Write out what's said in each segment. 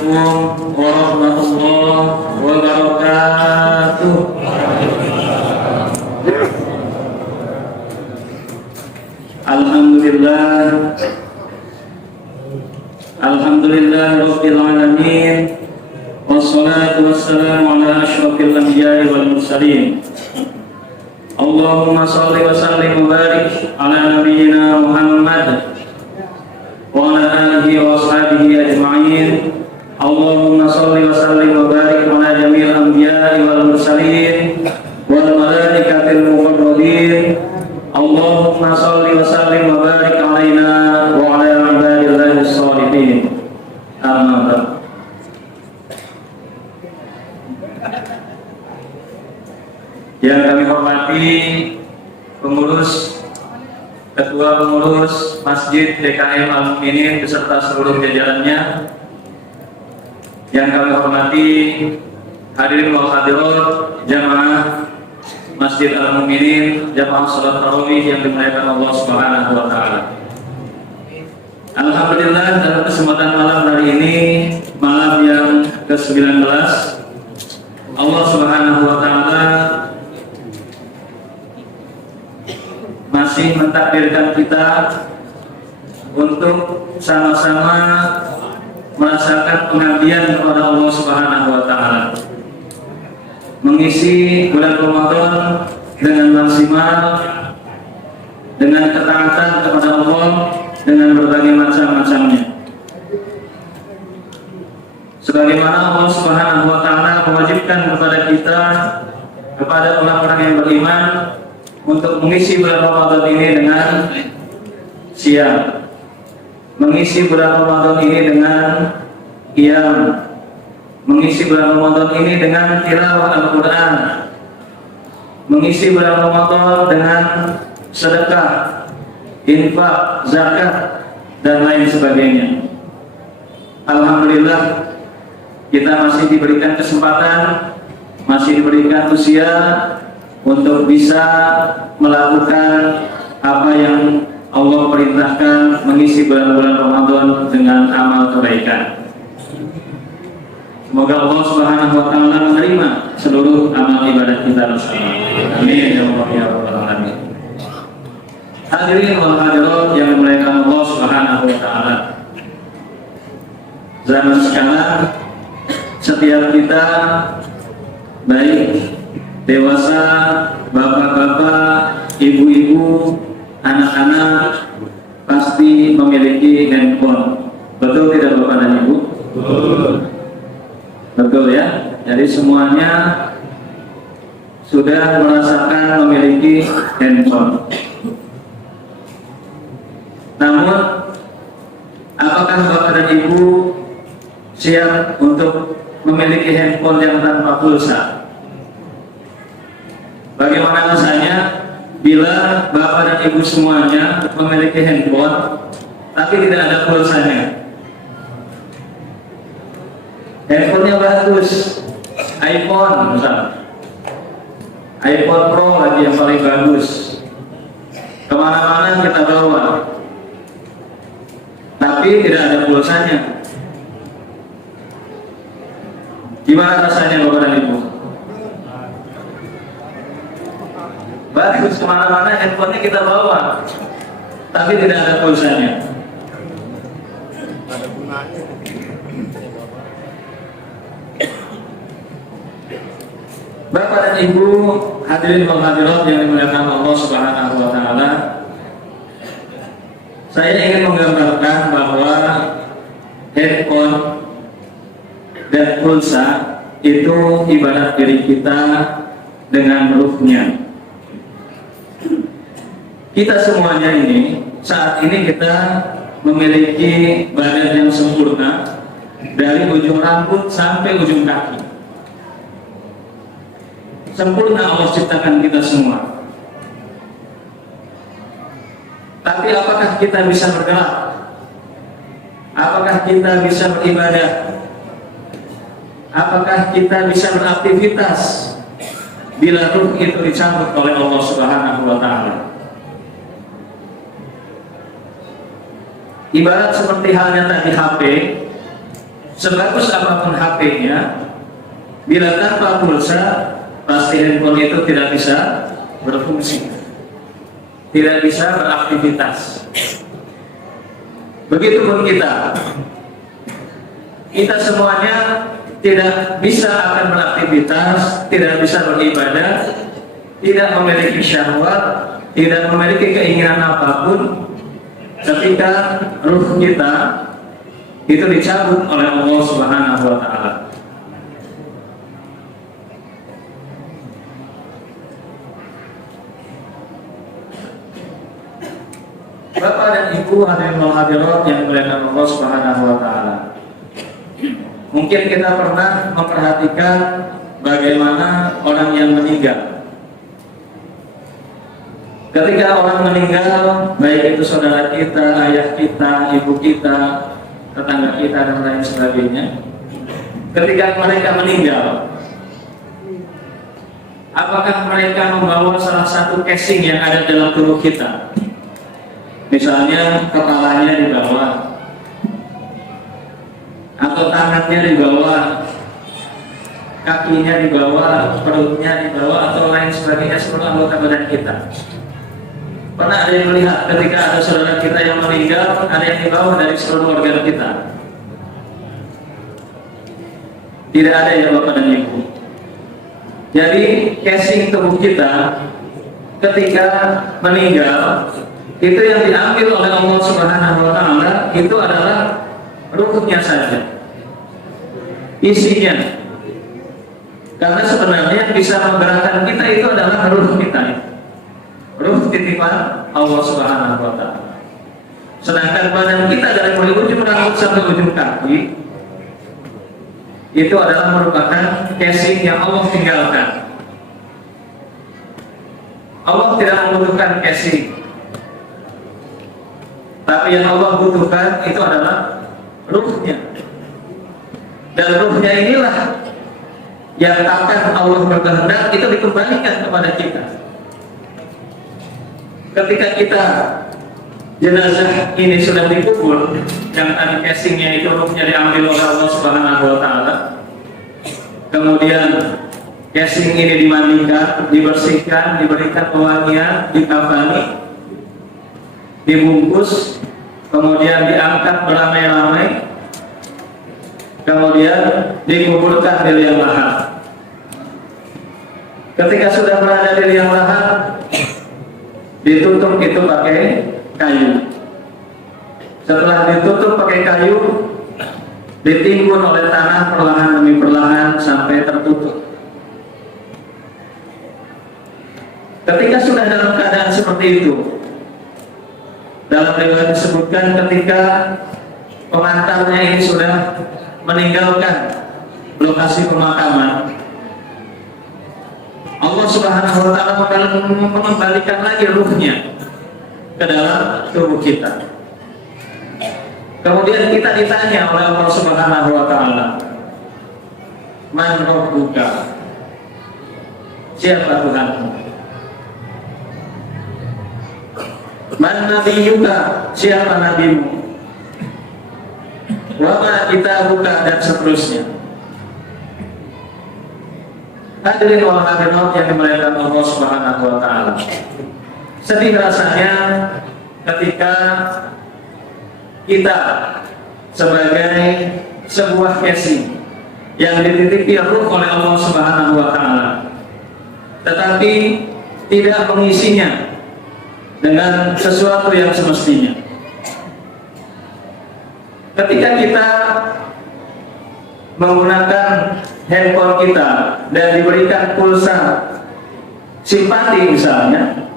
Assalamualaikum warahmatullahi wabarakatuh. Alhamdulillah rabbil alamin. Wassalatu wassalamu ala asyrafil anbiya'i wal mursalin. Allahumma shalli wa sallim wa barik ala nabiyyina Muhammad wa ala alihi wa ashabihi ajma'in. Allahumma shalli wa sallim wa barik ala jamil anbiya'i wal mursalin wal malaikatil muqarrabin. Allahumma shalli wa sallim wa barik alaina wa ala ibadillahi sholihin. Amma ba'd. Yang kami hormati Ketua Pengurus Masjid DKM Al-Mukminin beserta seluruh jajarannya. Yang kami hormati hadirin wal hadirat jamaah Masjid Al-Mukminin, jamaah salat tarawih yang dimuliakan Allah Subhanahu wa taala. Alhamdulillah, dalam kesempatan malam hari ini, malam yang ke-19, Allah Subhanahu wa taala masih mentakdirkan kita untuk sama-sama merasakan pengabdian kepada Allah Subhanahu wa taala, mengisi bulan Ramadan dengan maksimal, dengan ketaatan kepada Allah dengan berbagai macam-macamnya. Sebagaimana Allah Subhanahu wa taala mewajibkan kepada kita, kepada orang-orang yang beriman, untuk mengisi bulan Ramadan ini dengan siam, mengisi bulan Ramadan ini dengan qiyam, mengisi bulan Ramadan ini dengan tilawah Al-Quran, mengisi bulan Ramadan dengan sedekah, infak, zakat, dan lain sebagainya. Alhamdulillah, kita masih diberikan kesempatan, masih diberikan usia untuk bisa melakukan apa yang Allah perintahkan, mengisi bulan-bulan Ramadan dengan amal kebaikan. Semoga Allah Subhanahu wa taala menerima seluruh amal ibadah kita bersama. Amin ya Allah ya rabbal alamin. Hadirin wal hadirat yang dimuliakan Allah Subhanahu wa taala. Zaman sekarang setiap kita, baik dewasa, bapak-bapak, ibu-ibu, anak-anak, pasti memiliki handphone. Betul tidak Bapak dan Ibu? Betul ya. Jadi semuanya sudah merasakan memiliki handphone. Namun, apakah Bapak dan Ibu siap untuk memiliki handphone yang tanpa pulsa? Bagaimana rasanya bila Bapak dan Ibu semuanya memiliki handphone tapi tidak ada pulsanya? Handphonenya bagus, iPhone misalnya, iPhone Pro lagi yang paling bagus, kemana-mana kita bawa, tapi tidak ada pulsanya. Gimana rasanya Bapak dan Ibu? Bagus, kemana-mana handphonenya kita bawa, tapi tidak ada pulsanya. Bapak dan Ibu hadirin wal hadirat yang dimuliakan Allah Subhanahu wa taala, saya ingin menggambarkan bahwa handphone dan pulsa itu ibarat diri kita dengan ruhnya. Kita semuanya ini, saat ini kita memiliki badan yang sempurna dari ujung rambut sampai ujung kaki. Sempurna Allah ciptakan kita semua. Tapi apakah kita bisa bergerak? Apakah kita bisa beribadah? Apakah kita bisa beraktivitas bila ruh itu dicabut oleh Allah Subhanahu wa taala? Ibarat seperti halnya tadi HP, sebagus apapun HP-nya, bila tanpa pulsa, pasti handphone itu tidak bisa berfungsi, tidak bisa beraktivitas. Begitupun kita semuanya tidak bisa akan beraktivitas, tidak bisa beribadah, tidak memiliki syahwat, tidak memiliki keinginan apapun ketika ruh kita itu dicabut oleh Allah Subhanahu wa Ta'ala. Bapak dan Ibu hadirin wal hadirat yang dimuliakan Allah Subhanahu wa Ta'ala. Mungkin kita pernah memperhatikan bagaimana orang yang meninggal. Ketika orang meninggal, baik itu saudara kita, ayah kita, ibu kita, tetangga kita dan lain sebagainya. Ketika mereka meninggal, apakah mereka membawa salah satu casing yang ada dalam tubuh kita? Misalnya kepalanya dibawa, atau tangannya dibawa, kakinya dibawa, perutnya dibawa, atau lain sebagainya, seluruh anggota badan kita. Pernah ada yang melihat ketika ada saudara kita yang meninggal, ada yang dibawa dari seluruh organ kita? Tidak ada ya Bapak dan Ibu. Jadi casing tubuh kita ketika meninggal, itu yang diambil oleh Allah Subhanahu wa Ta'ala itu adalah ruhnya saja, isinya. Karena sebenarnya yang bisa menggerakkan kita itu adalah ruh kita, ruh titipan Allah Subhanahu wa Ta'ala. Sedangkan badan kita dari mulai ujung rambut sampai ujung kaki itu adalah merupakan casing yang Allah tinggalkan. Allah tidak membutuhkan casing, tapi yang Allah butuhkan itu adalah ruhnya. Dan ruhnya inilah yang akan Allah berkehendak itu dikembalikan kepada kita. Ketika kita jenazah ini sudah dikubur, yang tadi casingnya itu ruhnya diambil oleh Allah Subhanahu wa Ta'ala, kemudian casing ini dimandikan, dibersihkan, diberikan pewangian, dikafani, dibungkus, kemudian diangkat beramai-ramai, kemudian dikuburkan di liang lahat. Ketika sudah berada di liang lahat, ditutup itu pakai kayu. Setelah ditutup pakai kayu, ditimbun oleh tanah perlahan demi perlahan sampai tertutup. Ketika sudah dalam keadaan seperti itu, dalam riwayat disebutkan ketika pengantarnya ini sudah meninggalkan lokasi pemakaman, Allah Subhanahu wa Ta'ala akan mengembalikan lagi ruhnya ke dalam tubuh kita. Kemudian kita ditanya oleh Allah Subhanahu wa Ta'ala, Man rabbuka? Siapa Tuhanmu? Man nabiyuka? Siapa nabimu? Wa ma kitabuka? Dan seterusnya. Hadirin wal hadirat yang dimuliakan Allah Subhanahu wa Ta'ala. Sedih rasanya ketika kita sebagai sebuah casing yang dititipi ruh oleh Allah Subhanahu wa Ta'ala, tetapi tidak mengisinya dengan sesuatu yang semestinya. Ketika kita menggunakan handphone kita dan diberikan pulsa simpati misalnya,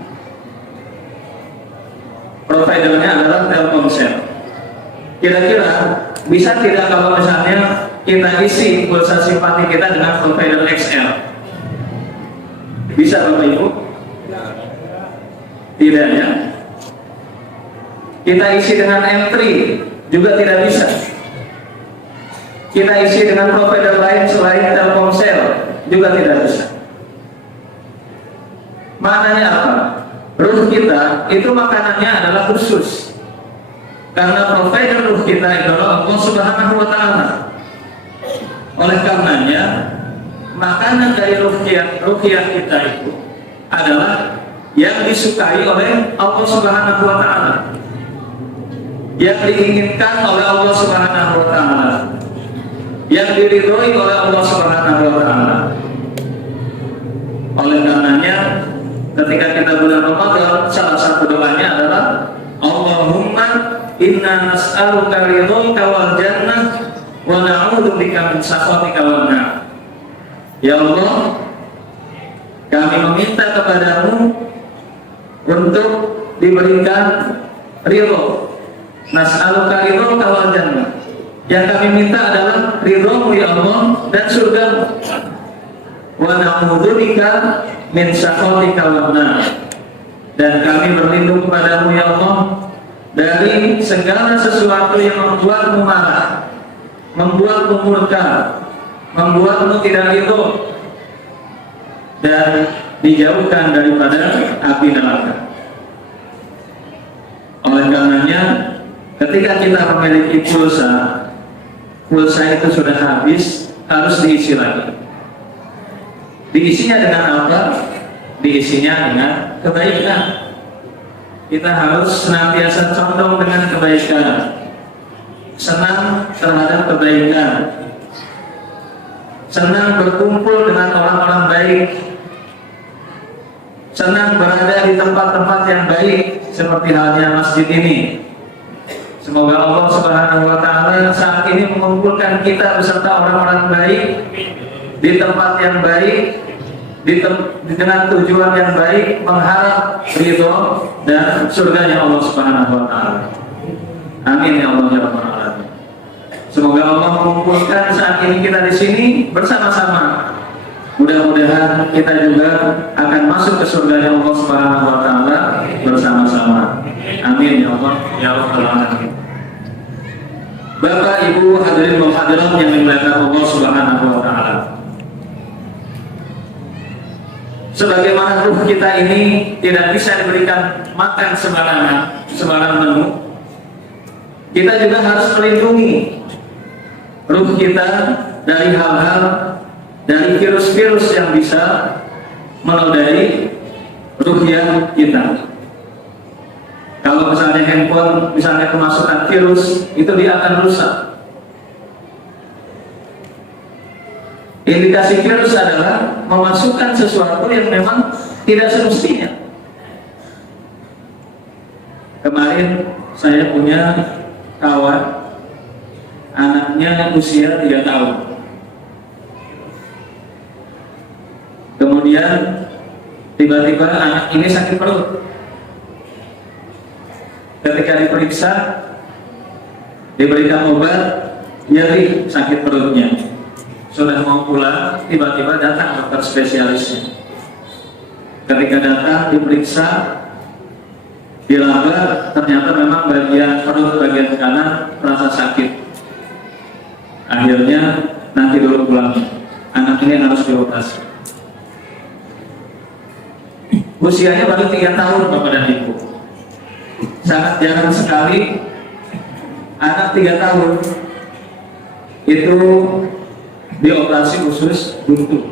providernya adalah Telkomsel. Kira-kira bisa tidak kalau misalnya kita isi pulsa simpati kita dengan provider XL? Bisa Bapak Ibu? Tidak ya? Kita isi dengan M3 juga tidak bisa. Kita isi dengan provider lain selain Telkomsel juga tidak bisa. Maknanya apa? Ruh kita itu makanannya adalah khusus, karena provider ruh kita itu adalah Allah Subhanahu wa Ta'ala. Oleh karenanya, makanan dari ruqyah kita itu adalah yang disukai oleh Allah Subhanahu wa taala, yang diinginkan oleh Allah Subhanahu wa taala, yang diridhoi oleh Allah Subhanahu wa taala. Oleh karenanya, ketika kita bulan Ramadan, salah satu doanya adalah Allahumma inna nas'aluka ridhaka wal jannah wa na'udzubika min sakhatika wan nar. Ya Allah, kami meminta kepadamu untuk diberikan ridho. Nas'aluka ridhaka wal jannah. Yang kami minta adalah ridho-Mu ya Allah dan surga-Mu. Wa na'udzubika min sakhatika wan nar. Dan kami berlindung kepadamu ya Allah dari segala sesuatu yang membuatmu marah, membuatmu murka, membuatmu tidak ridho, dan dijauhkan daripada api neraka. Oleh karenanya, ketika kita memiliki pulsa itu sudah habis, harus diisi lagi. Diisinya dengan apa? Diisinya dengan kebaikan. Kita harus senantiasa condong dengan kebaikan, senang terhadap kebaikan, senang berkumpul dengan orang-orang baik, senang berada di tempat-tempat yang baik seperti halnya masjid ini. Semoga Allah Subhanahu wa taala saat ini mengumpulkan kita beserta orang-orang baik di tempat yang baik, dengan tujuan yang baik, mengharap ridho dan surganya Allah Subhanahu wa taala. Amin ya Allah ya rabbal alamin. Semoga Allah mengumpulkan saat ini kita di sini bersama-sama. Mudah-mudahan kita juga akan masuk ke surganya Allah Subhanahu wa taala bersama-sama. Amin ya Allah ya rabbal alamin. Bapak, Ibu, hadirin dan hadirat yang dimuliakan Allah Subhanahu wa taala. Sebagaimana ruh kita ini tidak bisa diberikan makan sembarang menu, kita juga harus melindungi ruh kita dari hal-hal, dari virus-virus yang bisa menodai ruh yang kita. Kalau misalnya handphone misalnya kemasukan virus, itu dia akan rusak. Indikasi virus adalah memasukkan sesuatu yang memang tidak semestinya. Kemarin saya punya kawan, anaknya usia 3 tahun. Kemudian tiba-tiba anak ini sakit perut. Ketika diperiksa, diberikan obat, nyeri sakit perutnya. Sudah mau pulang, tiba-tiba datang dokter spesialisnya. Ketika datang diperiksa, dilaba, ternyata memang bagian perut bagian kanan terasa sakit. Akhirnya nanti dulu pulang, anak ini harus dioperasi. Usianya baru 3 tahun Bapak dan Ibu. Sangat jarang sekali anak 3 tahun itu dioperasi khusus buntu.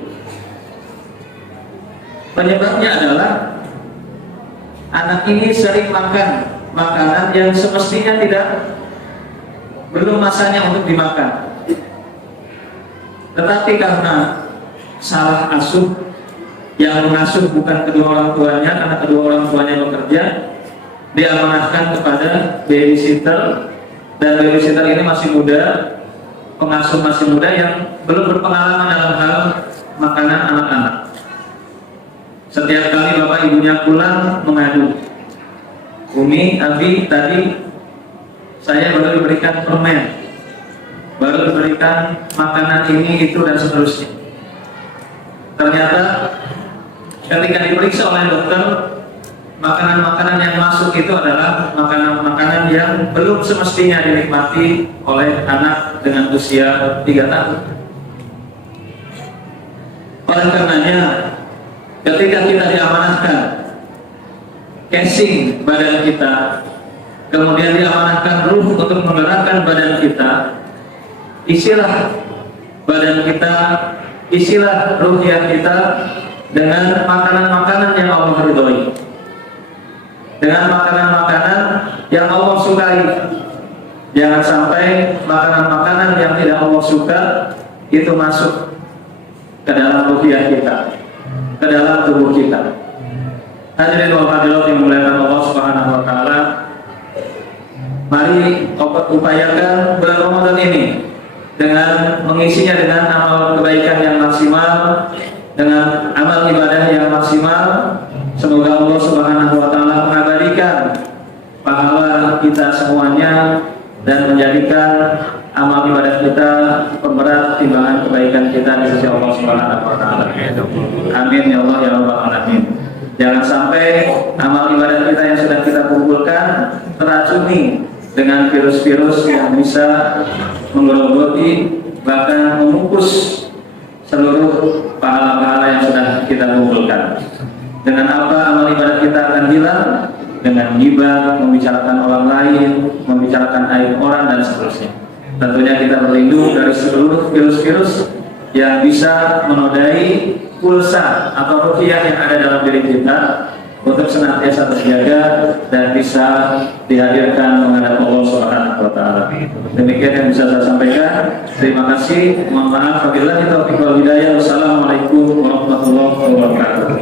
Penyebabnya adalah anak ini sering makan makanan yang semestinya belum masanya untuk dimakan. Tetapi karena salah asuh, yang mengasuh bukan kedua orang tuanya, karena kedua orang tuanya bekerja, diamanahkan kepada babysitter, dan babysitter ini masih muda, pengasuh masih muda yang belum berpengalaman dalam hal makanan anak-anak. Setiap kali bapak ibunya pulang mengadu, Umi, Abi, tadi saya baru diberikan permen, baru diberikan makanan ini, itu, dan seterusnya. Ternyata ketika diperiksa oleh dokter, makanan-makanan yang masuk itu adalah makanan-makanan yang belum semestinya dinikmati oleh anak dengan usia 3 tahun. Oleh karenanya, ketika kita diamanahkan casing badan kita, kemudian diamanahkan ruh untuk menggerakkan badan kita, isilah badan kita, isilah ruhiyah kita dengan makanan-makanan yang Allah ridhoi, dengan makanan-makanan yang Allah sukai. Jangan sampai makanan-makanan yang tidak Allah suka itu masuk ke dalam ruhiyah kita, ke dalam tubuh kita. Hadirin wal hadirat yang dimuliakan Allah Subhanahu wa taala, mari upayakan bulan Ramadan ini dengan mengisinya dengan amal kebaikan yang maksimal, dengan amal ibadah yang maksimal. Semoga Allah Subhanahu wa taala mengabadikan pahala kita semuanya dan menjadikan amal ibadah kita pemberat timbangan kebaikan kita di sisi Allah Subhanahu wa taala. Amin ya Allah ya rabbal alamin. Jangan sampai amal ibadah kita yang sudah kita kumpulkan teracuni dengan virus-virus yang bisa menggerogoti bahkan memupus seluruh pahala-pahala yang sudah kita kumpulkan. Dengan apa amal ibadah kita akan hilang? Dengan ghibah, membicarakan orang lain, membicarakan aib orang dan seterusnya. Tentunya kita berlindung dari seluruh virus-virus yang bisa menodai pulsa atau ruhiyah yang ada dalam diri kita untuk senantiasa terjaga dan bisa dihadirkan menghadap Allah Subhanahu wa taala. Demikian yang bisa saya sampaikan. Terima kasih. Mohon maaf apabila taufiq wal hidayah. Wassalamualaikum warahmatullahi wabarakatuh.